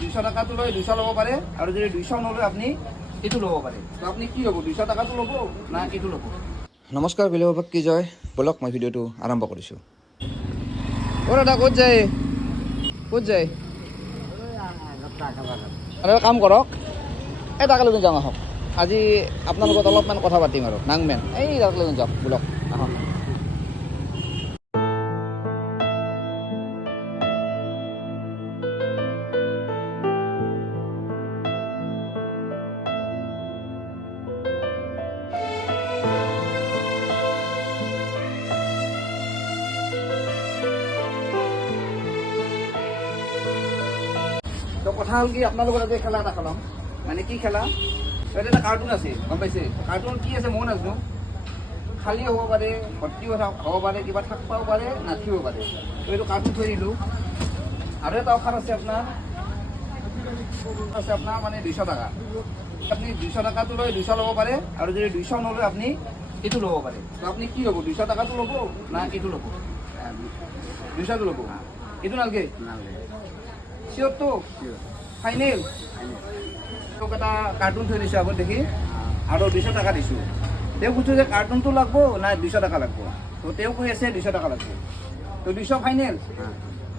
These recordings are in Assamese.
200 টাকাটো লৈ 200 ল'ব পাৰে আৰু যদি 200 নলয় আপুনি এইটো ল'ব পাৰে। তো আপুনি কি ল'ব, 200 টাকাটো ল'ব না এইটো ল'ব? নমস্কাৰ বিলবাক কি জয়, বলক মই ভিডিঅ'টো আৰম্ভ কৰিছোঁ। অ' দাদা ক'ত যায়, ক'ত যায়? আৰু এটা কাম কৰক, এই তাকে লৈ যাওঁ আহক। আজি আপোনাৰ লগত অলপমান কথা পাতিম আৰু নাংমেন এই তাক লৈ যাওক, বলক আহক। তো কথা হ'ল কি, আপোনাৰ লগত আজি খেলা এটা খেলাম। মানে কি খেলা, এইটো এটা কাৰ্টুন আছে, গম পাইছে? কাৰ্টুন কি আছে ময়ো নাজানো। খালী হ'ব পাৰে, ভৰ্তি হ'ব পাৰে, কিবা থাকিবও পাৰে, নাথাকিব পাৰে। তো এইটো কাৰ্টুন থৈ দিলোঁ। আৰু এটা অফাৰ আছে আপোনাৰ মানে 200 টাকা। আপুনি 200 টাকাটো লৈ 200 ল'ব পাৰে আৰু যদি 200 নলয় আপুনি এইটো ল'ব পাৰে। তো আপুনি কি ল'ব, 200 টাকাটো ল'ব না এইটো ল'ব? 200টো ল'ব, এইটো নালাগে? চিয়'ৰটো ফাইনেল? তোক এটা কাৰ্টুন থৈ দিছোঁ আগত দেখি আৰু 200 টাকা দিছোঁ। তেওঁ কৈছোঁ যে কাৰ্টুনটো লাগব না 200 টাকা লাগব? তো তেওঁ কৈ আছে 200 টাকা লাগব। তো 200 ফাইনেল?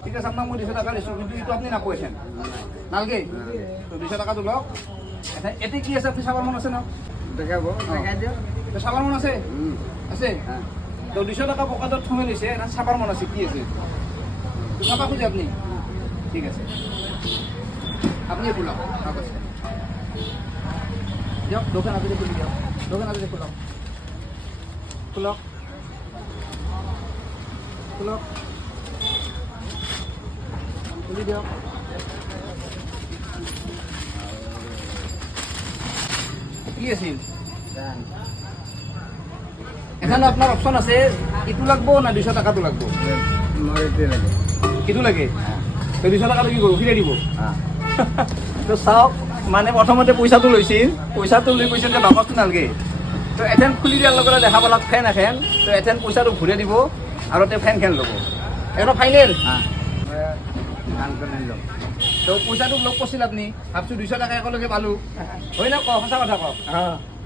ঠিক আছে, আপোনাক মই 200 টাকা দিছোঁ, কিন্তু এইটো আপুনি নাপাইছেন, নালাগে? তো 200 টাকাটো লওক। এতিয়া কি আছে আপুনি চাবৰ মন আছে ন? দেখাব, দেখাই দিয়ক। তো চাবৰ মন আছে? আছে? তো 200 টকা পকেটত সোমাই লৈছে, এটা চাবৰ মন আছে, কি আছে তো চাব খোজে আপুনি? ঠিক আছে, আপনি খোলাও, কাগজ দিয়ক, দোকান আজিতে খুলি দিয়ক, দোকান আজিতে খোলাও, খোলক খোলক, খুলি দিয়ক। কি আছিল এখানে আপনার অপশন আছে, ইটো লাগবো না 200 টাকাটো লাগবো? ইটো লাগে? তো 200 টাকাটো কি করবো, ফিরে দিব? তো চাওক, মানে প্ৰথমতে পইচাটো লৈছিল, পইচাটো লৈ কৈছিল যে বাকচটো নালাগে। তো এথেন খুলি দিয়াৰ লগে লগে দেখা পালাক ফেন এখন, তো এথেন পইচাটো ঘূৰাই দিব আৰু তেওঁ ফেনখন ল'ব। এটা ফাইনেল? তো পইচাটো লগ কৰিছিল আপুনি, ভাবছোঁ 200 টাকা একেলগে পালোঁ, হয় না? কওক, সঁচা কথা কওক।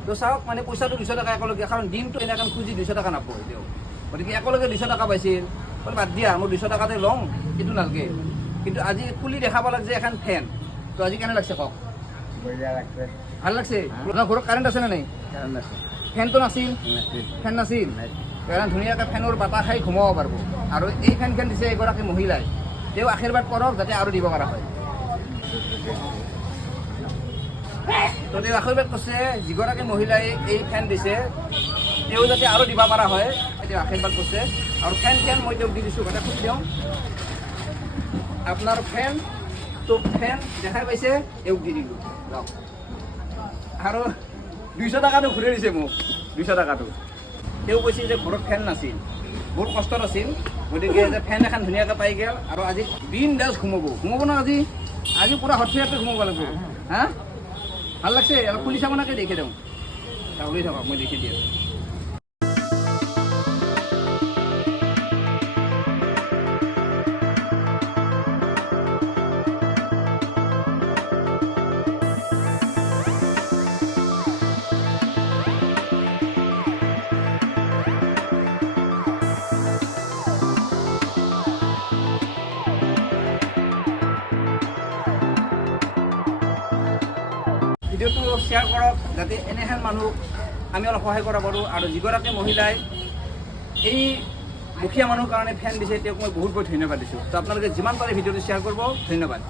তো চাওক, মানে পইচাটো 200 টাকা একেলগে, কাৰণ দিনটো এনেকৈ খুজি 200 টাকা নাপায় তেওঁ, গতিকে একেলগে 200 টাকা পাইছিল। বোলে বাদ দিয়া, মই 200 টাকাতে লওঁ, এইটো নালাগে। কিন্তু আজি খুলি দেখা পালাক যে এখন ফেন, তো আজি কেনে লাগছে কওক? ভাল লাগছে? আপোনাৰ ঘৰত কাৰেণ্ট আছে নে নাই? ফেনটো নাছিল? ফেন নাছিল? কাৰণ ধুনীয়াকৈ ফেনৰ বতাহ খাই ঘুমাব পাৰিব। আৰু এই ফেনখন দিছে এগৰাকী মহিলাই, তেওঁ আশীৰ্বাদ কৰক যাতে আৰু দিব পৰা হয়। তো তেওঁ আশীৰ্বাদ কৰিছে, যিগৰাকী মহিলাই এই ফেন দিছে তেওঁ যাতে আৰু দিব পৰা হয়, তেওঁ আশীৰ্বাদ কৰিছে। আৰু ফেন মই তেওঁক দি দিছোঁ, গোটেই খুলি দিওঁ। আপোনাৰ ফেন, তো ফেন দেখাই পাইছে, এওক দি দিলোঁ। আৰু 200 টাকাটো ঘূৰাই দিছে মোক, 200 টাকাটো। তেওঁ কৈছিল যে ঘৰত ফেন নাছিল, বহুত কষ্টত আছিল, গতিকে যে ফেন এখন ধুনীয়াকৈ পাই গ'ল আৰু আজি বিন্দাছ ঘুমাব না আজি পূৰা হটফিয়াৰকৈ ঘুমাব লাগিব। হা, ভাল লাগছে? অলপ খুলি চাব নাকে, দেখি দিওঁ, ওলাই থাকক, মই দেখি দিওঁ। ভিডিঅ'টো শ্বেয়াৰ কৰক, যাতে এনেহেন মানুহ আমি অলপ সহায় কৰিব পাৰোঁ। আৰু যিগৰাকী মহিলাই এই দুখীয়া মানুহৰ কাৰণে ফেন দিছে, তেওঁক মই বহুত বহুত ধন্যবাদ দিছোঁ। তো আপোনালোকে যিমান পাৰে ভিডিঅ'টো শ্বেয়াৰ কৰিব, ধন্যবাদ।